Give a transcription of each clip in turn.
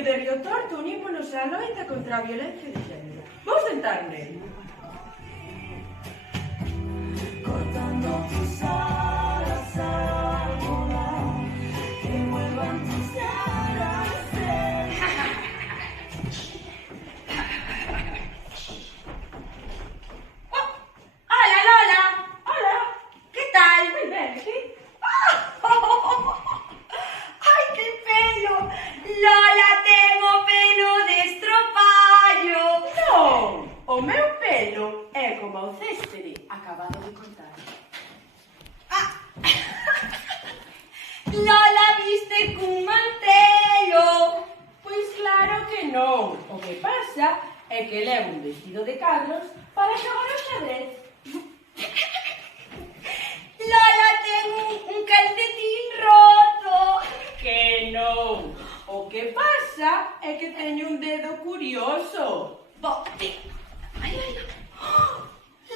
que de Río Torto unímonos á loita contra a violencia de género. Vou sentar nele. Cortando tus alas al volar, que vuelvan tus alas. Hola, Lola. Hola, ¿Qué tal? moi ben, ti? ¡Ay, qué pelo! Lola, tengo pelo de estropallo. Non, o meu pelo é como o céspede acabado de cortar. Lola, viste cun mantelo. Pois claro que non. O que pasa é que levo un vestido de cadros para xogar ao xadrez. Lola, tengo un calcetín roto. Que non. O que pasa é que teño un dedo curioso. Bote. Ay, ay, ay.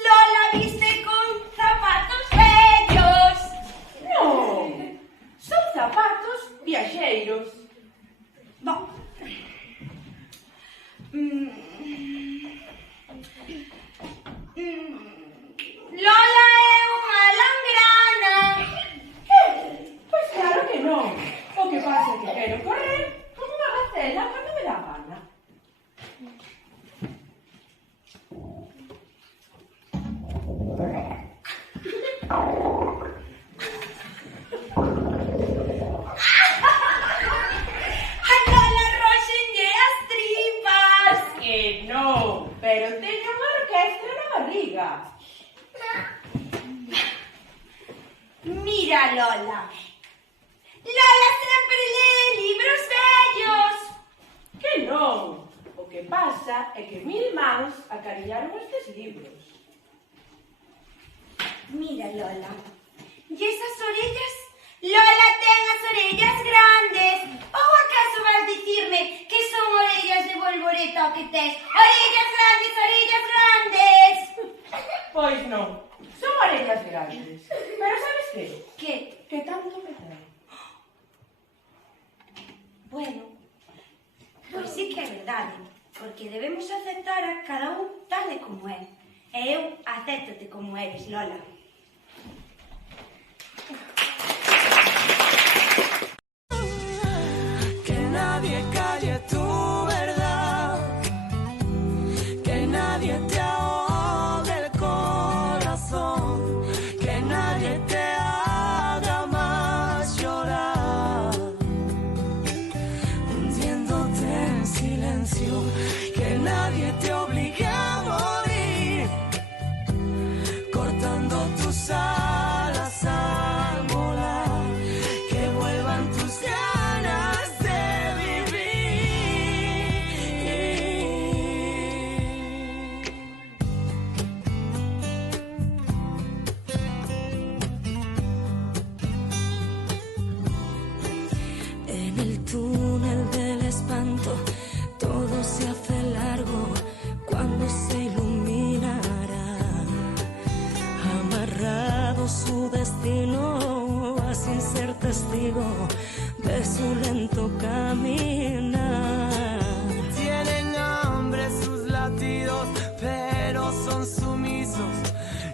Lola, viste con zapatos bellos. Non, son zapatos viaxeiros. Bo. Lola é unha langrana. Pois claro que non. O que pasa é que quero correr como unha gacela cando me dá gana. A Lola róxenlle as tripas. Que non, pero teño unha orquestra na barriga. Mira, Lola. Lola sempre lee libros bellos. Que non. O que pasa é que mil mans acariñaron estes libros. Mira, Lola. ¿Y esas orejas? Lola ten as orellas grandes. Ou acaso vas dicirme que son orellas de bolboreta o que tes? Orellas grandes, orellas grandes. Pois non, son orellas grandes. Pero sabes que? Que? Que tanto me trae. Bueno, pois sí que é verdade, porque debemos aceptar a cada un tal e como é. E eu acéptate como eres, Lola. Que nadie calle tu verdad, que nadie te ahogue el corazón, que nadie te haga más llorar, hundiéndote en silencio, que nadie te obligue a morir, cortando tus alas al volar, que vuelvan tus ganas de vivir. En el túnel del espanto todo se hace largo cuando se iluminará, amarrado su destino a sin ser testigo de su lento caminar. Tienen hambre sus latidos, pero son sumisos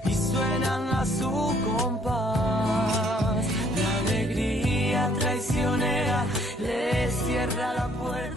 y suenan a su compás. La alegría traicionera les cierra la puerta.